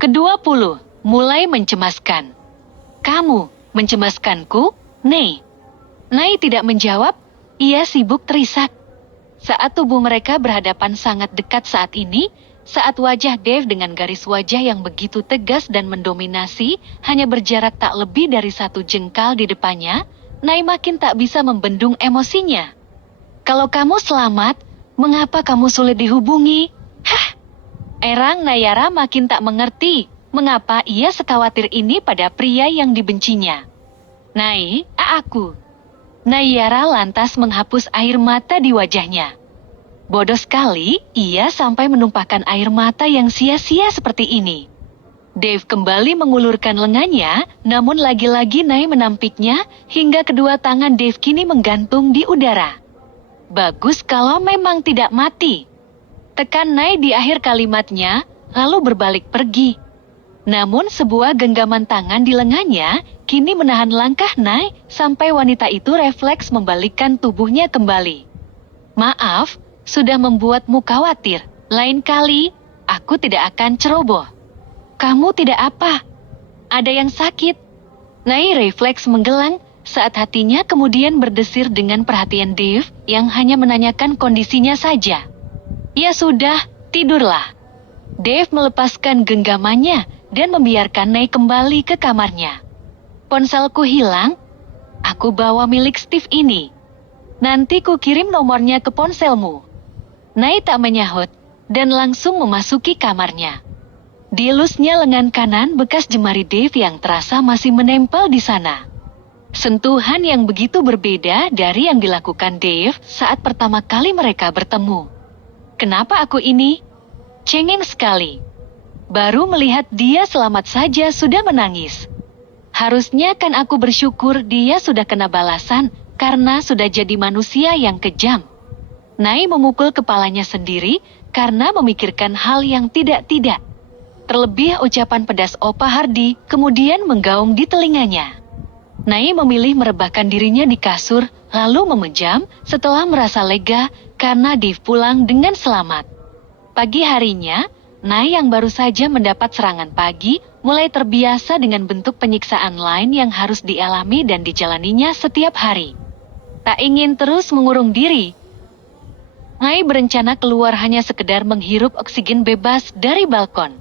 Kedua-puluh mulai mencemaskan. Kamu mencemaskanku, Nei? Nei tidak menjawab, ia sibuk terisak. Saat tubuh mereka berhadapan sangat dekat saat ini, saat wajah Dave dengan garis wajah yang begitu tegas dan mendominasi, hanya berjarak tak lebih dari 1 jengkal di depannya, Nei makin tak bisa membendung emosinya. Kalau kamu selamat, mengapa kamu sulit dihubungi? Hah! Erang Nayara makin tak mengerti, mengapa ia sekhawatir ini pada pria yang dibencinya. Nai, aku. Nayara lantas menghapus air mata di wajahnya. Bodoh sekali, ia sampai menumpahkan air mata yang sia-sia seperti ini. Dave kembali mengulurkan lengannya, namun lagi-lagi Nai menampiknya, hingga kedua tangan Dave kini menggantung di udara. Bagus kalau memang tidak mati. Tekan Nai di akhir kalimatnya, lalu berbalik pergi. Namun sebuah genggaman tangan di lengannya, kini menahan langkah Nai, sampai wanita itu refleks membalikkan tubuhnya kembali. Maaf, sudah membuatmu khawatir. Lain kali, aku tidak akan ceroboh. Kamu tidak apa? Ada yang sakit? Nai refleks menggelang, saat hatinya kemudian berdesir dengan perhatian Dave, yang hanya menanyakan kondisinya saja. Ya sudah, tidurlah. Dave melepaskan genggamannya, dan membiarkan Nai kembali ke kamarnya. Ponselku hilang? Aku bawa milik Steve ini. Nanti ku kirim nomornya ke ponselmu. Nai tak menyahut, dan langsung memasuki kamarnya. Dielusnya lengan kanan bekas jemari Dave yang terasa masih menempel di sana. Sentuhan yang begitu berbeda dari yang dilakukan Dave saat pertama kali mereka bertemu. Kenapa aku ini? Cengeng sekali. Baru melihat dia selamat saja sudah menangis. Harusnya kan aku bersyukur dia sudah kena balasan karena sudah jadi manusia yang kejam. Nai memukul kepalanya sendiri karena memikirkan hal yang tidak-tidak. Terlebih ucapan pedas Opa Hardy kemudian menggaung di telinganya. Nai memilih merebahkan dirinya di kasur lalu memejam setelah merasa lega karena Dave pulang dengan selamat. Pagi harinya, Nai yang baru saja mendapat serangan pagi, mulai terbiasa dengan bentuk penyiksaan lain yang harus dialami dan dijalaninya setiap hari. Tak ingin terus mengurung diri, Nai berencana keluar hanya sekedar menghirup oksigen bebas dari balkon.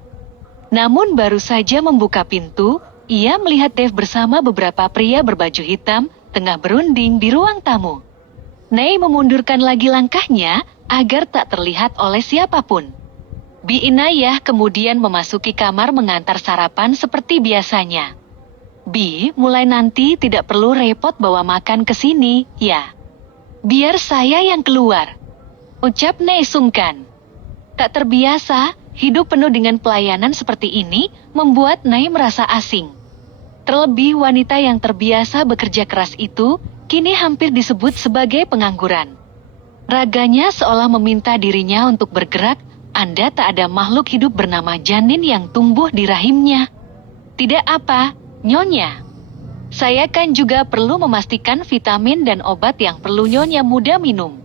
Namun baru saja membuka pintu, ia melihat Dave bersama beberapa pria berbaju hitam, tengah berunding di ruang tamu. Nai memundurkan lagi langkahnya, agar tak terlihat oleh siapapun. Bi Inayah kemudian memasuki kamar mengantar sarapan seperti biasanya. Bi, mulai nanti tidak perlu repot bawa makan ke sini, ya. Biar saya yang keluar. Ucap Nei sungkan. Tak terbiasa, hidup penuh dengan pelayanan seperti ini membuat Nei merasa asing. Terlebih wanita yang terbiasa bekerja keras itu, kini hampir disebut sebagai pengangguran. Raganya seolah meminta dirinya untuk bergerak. Anda tak ada makhluk hidup bernama janin yang tumbuh di rahimnya. Tidak apa, Nyonya. Saya kan juga perlu memastikan vitamin dan obat yang perlu Nyonya muda minum.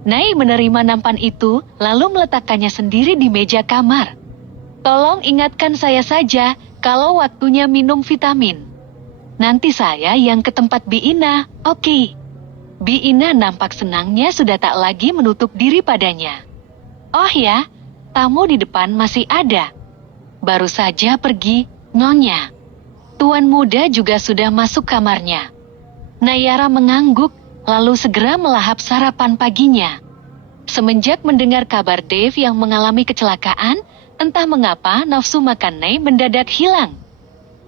Nai menerima nampan itu, lalu meletakkannya sendiri di meja kamar. Tolong ingatkan saya saja, kalau waktunya minum vitamin. Nanti saya yang ke tempat Bi Ina, oke? Bi Ina nampak senangnya sudah tak lagi menutup diri padanya. Oh ya, tamu di depan masih ada. Baru saja pergi, Nyonya. Tuan muda juga sudah masuk kamarnya. Nayara mengangguk, lalu segera melahap sarapan paginya. Semenjak mendengar kabar Dave yang mengalami kecelakaan, entah mengapa nafsu makan Nai mendadak hilang.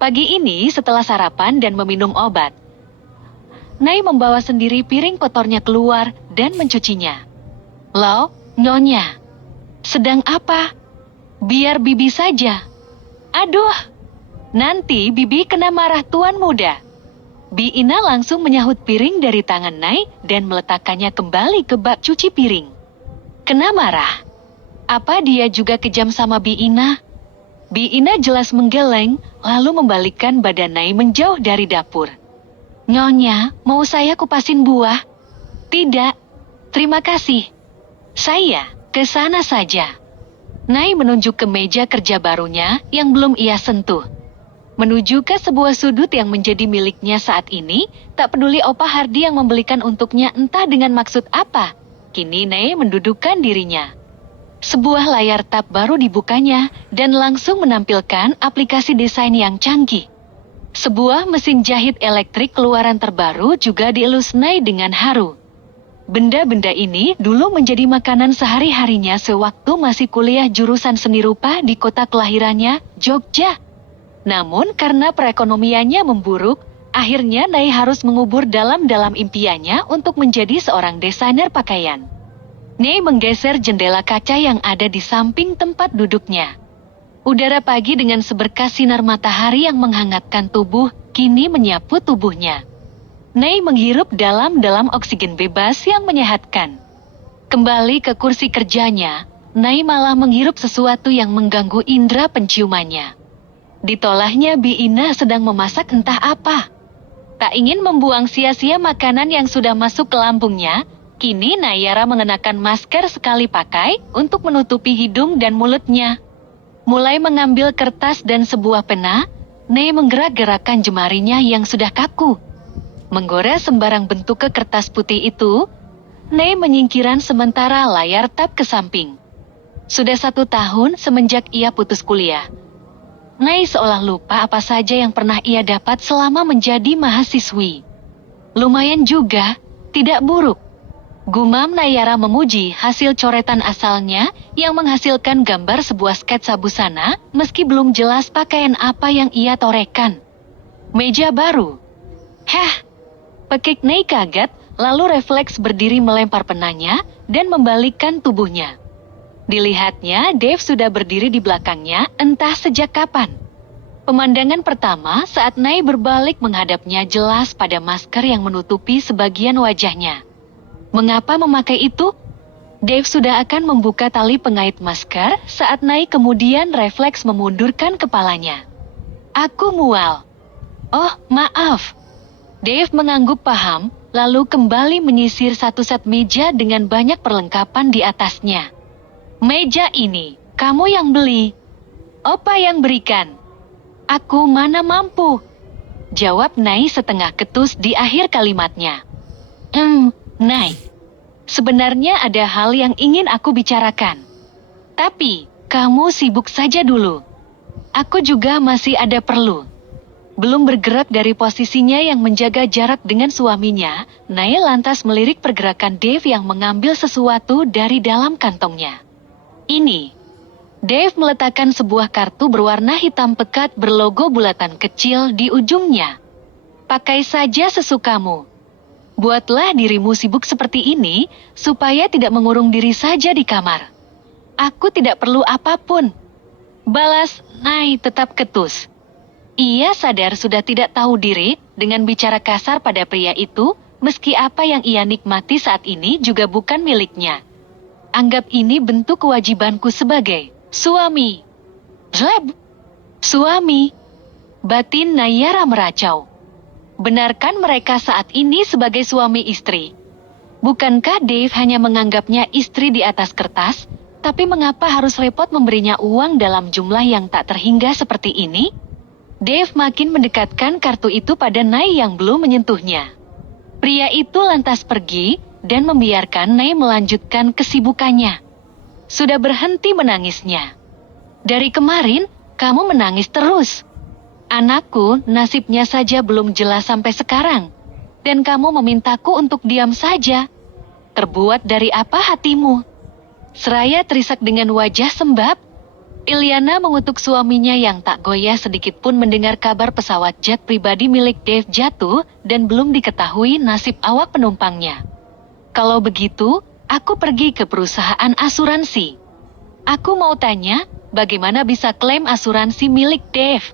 Pagi ini setelah sarapan dan meminum obat, Nai membawa sendiri piring kotornya keluar dan mencucinya. Loh, Nyonya. Sedang apa? Biar Bibi saja. Aduh, nanti Bibi kena marah tuan muda. Bi Ina langsung menyahut piring dari tangan Nai dan meletakkannya kembali ke bak cuci piring. Kena marah? Apa dia juga kejam sama Bi Ina? Bi Ina jelas menggeleng, lalu membalikkan badan Nai menjauh dari dapur. Nyonya, mau saya kupasin buah? Tidak, terima kasih. Saya ke sana saja. Nay menunjuk ke meja kerja barunya yang belum ia sentuh. Menuju ke sebuah sudut yang menjadi miliknya saat ini, tak peduli Opa Hardy yang membelikan untuknya entah dengan maksud apa. Kini Nay mendudukkan dirinya. Sebuah layar tab baru dibukanya dan langsung menampilkan aplikasi desain yang canggih. Sebuah mesin jahit elektrik keluaran terbaru juga dielus Nay dengan haru. Benda-benda ini dulu menjadi makanan sehari-harinya sewaktu masih kuliah jurusan seni rupa di kota kelahirannya, Jogja. Namun karena perekonomiannya memburuk, akhirnya Nay harus mengubur dalam-dalam impiannya untuk menjadi seorang desainer pakaian. Nay menggeser jendela kaca yang ada di samping tempat duduknya. Udara pagi dengan seberkas sinar matahari yang menghangatkan tubuh kini menyapu tubuhnya. Nay menghirup dalam-dalam oksigen bebas yang menyehatkan. Kembali ke kursi kerjanya, Nay malah menghirup sesuatu yang mengganggu indera penciumannya. Ditolahnya Bi Ina sedang memasak entah apa. Tak ingin membuang sia-sia makanan yang sudah masuk ke lambungnya, kini Nayara mengenakan masker sekali pakai untuk menutupi hidung dan mulutnya. Mulai mengambil kertas dan sebuah pena, Nay menggerak-gerakkan jemarinya yang sudah kaku. Menggores sembarang bentuk ke kertas putih itu, Nay menyingkirkan sementara layar tab ke samping. Sudah 1 tahun semenjak ia putus kuliah. Nay seolah lupa apa saja yang pernah ia dapat selama menjadi mahasiswi. Lumayan juga, tidak buruk. Gumam Nayara memuji hasil coretan asalnya yang menghasilkan gambar sebuah sketsa busana meski belum jelas pakaian apa yang ia torehkan. Meja baru. Hah! Pekik Nay kaget, lalu refleks berdiri melempar penanya dan membalikkan tubuhnya. Dilihatnya, Dave sudah berdiri di belakangnya entah sejak kapan. Pemandangan pertama saat Nay berbalik menghadapnya jelas pada masker yang menutupi sebagian wajahnya. Mengapa memakai itu? Dave sudah akan membuka tali pengait masker saat Nay kemudian refleks memundurkan kepalanya. Aku mual. Oh, maaf. Dave mengangguk paham, lalu kembali menyisir satu set meja dengan banyak perlengkapan di atasnya. Meja ini, kamu yang beli. Opa yang berikan. Aku mana mampu. Jawab Nay setengah ketus di akhir kalimatnya. Nay. Sebenarnya ada hal yang ingin aku bicarakan. Tapi, kamu sibuk saja dulu. Aku juga masih ada perlu. Belum bergerak dari posisinya yang menjaga jarak dengan suaminya, Nay lantas melirik pergerakan Dave yang mengambil sesuatu dari dalam kantongnya. Ini. Dave meletakkan sebuah kartu berwarna hitam pekat berlogo bulatan kecil di ujungnya. Pakai saja sesukamu. Buatlah dirimu sibuk seperti ini, supaya tidak mengurung diri saja di kamar. Aku tidak perlu apapun. Balas Nay tetap ketus. Ia sadar sudah tidak tahu diri dengan bicara kasar pada pria itu, meski apa yang ia nikmati saat ini juga bukan miliknya. Anggap ini bentuk kewajibanku sebagai suami. Zleb. Suami. Batin Nayara meracau. Benarkan mereka saat ini sebagai suami istri? Bukankah Dave hanya menganggapnya istri di atas kertas, tapi mengapa harus repot memberinya uang dalam jumlah yang tak terhingga seperti ini? Dave makin mendekatkan kartu itu pada Nay yang belum menyentuhnya. Pria itu lantas pergi dan membiarkan Nay melanjutkan kesibukannya. Sudah berhenti menangisnya. Dari kemarin, kamu menangis terus. Anakku, nasibnya saja belum jelas sampai sekarang. Dan kamu memintaku untuk diam saja. Terbuat dari apa hatimu? Seraya terisak dengan wajah sembab, Ilyana mengutuk suaminya yang tak goyah sedikit pun mendengar kabar pesawat jet pribadi milik Dave jatuh dan belum diketahui nasib awak penumpangnya. Kalau begitu, aku pergi ke perusahaan asuransi. Aku mau tanya, bagaimana bisa klaim asuransi milik Dave?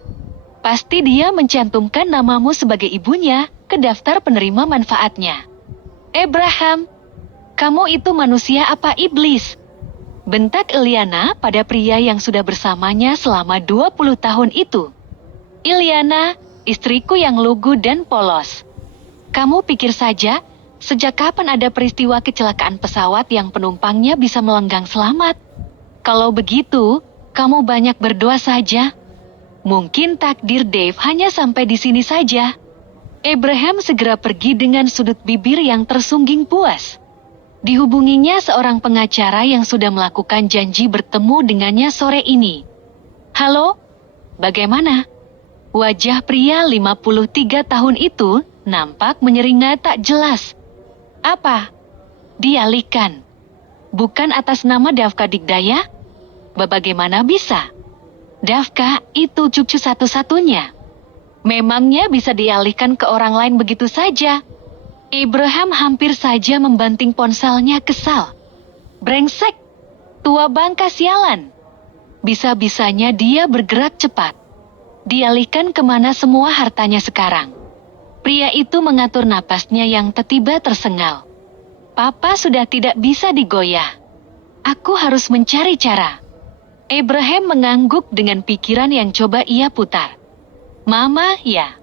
Pasti dia mencantumkan namamu sebagai ibunya ke daftar penerima manfaatnya. Abraham, kamu itu manusia apa iblis? Bentak Ilyana pada pria yang sudah bersamanya selama 20 tahun itu. Ilyana, istriku yang lugu dan polos. Kamu pikir saja, sejak kapan ada peristiwa kecelakaan pesawat yang penumpangnya bisa melenggang selamat? Kalau begitu, kamu banyak berdoa saja. Mungkin takdir Dave hanya sampai di sini saja. Abraham segera pergi dengan sudut bibir yang tersungging puas. Dihubunginya seorang pengacara yang sudah melakukan janji bertemu dengannya sore ini. Halo, bagaimana? Wajah pria 53 tahun itu nampak menyeringai tak jelas. Apa? Dialihkan. Bukan atas nama Davka Digdaya? Bagaimana bisa? Davka itu cucu satu-satunya. Memangnya bisa dialihkan ke orang lain begitu saja? Abraham hampir saja membanting ponselnya kesal. Brengsek! Tua bangka sialan! Bisa-bisanya dia bergerak cepat. Dialihkan kemana semua hartanya sekarang? Pria itu mengatur napasnya yang tiba-tiba tersengal. Papa sudah tidak bisa digoyah. Aku harus mencari cara. Abraham mengangguk dengan pikiran yang coba ia putar. Mama, ya.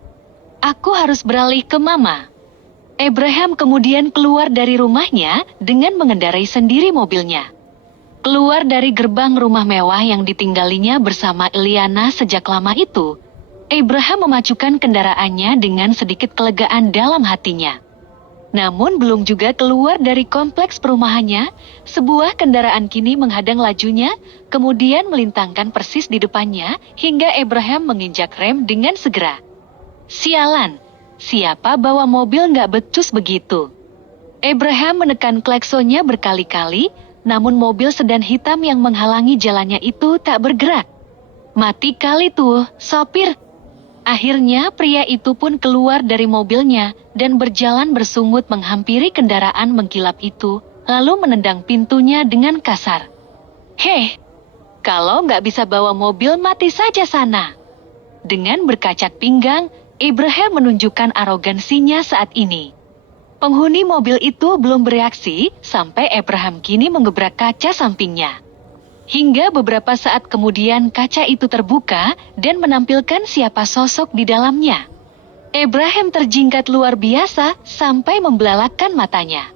Aku harus beralih ke Mama. Abraham kemudian keluar dari rumahnya dengan mengendarai sendiri mobilnya. Keluar dari gerbang rumah mewah yang ditinggalinya bersama Eliana sejak lama itu, Abraham memacukan kendaraannya dengan sedikit kelegaan dalam hatinya. Namun belum juga keluar dari kompleks perumahannya, sebuah kendaraan kini menghadang lajunya, kemudian melintangkan persis di depannya, hingga Abraham menginjak rem dengan segera. Sialan, siapa bawa mobil nggak becus begitu? Abraham menekan klaksonnya berkali-kali, namun mobil sedan hitam yang menghalangi jalannya itu tak bergerak. Mati kali tuh, sopir! Akhirnya pria itu pun keluar dari mobilnya dan berjalan bersungut menghampiri kendaraan mengkilap itu, lalu menendang pintunya dengan kasar. Hei, kalau nggak bisa bawa mobil mati saja sana. Dengan berkacak pinggang, Abraham menunjukkan arogansinya saat ini. Penghuni mobil itu belum bereaksi sampai Abraham kini menggebrak kaca sampingnya. Hingga beberapa saat kemudian kaca itu terbuka dan menampilkan siapa sosok di dalamnya. Abraham terjingkat luar biasa sampai membelalakkan matanya.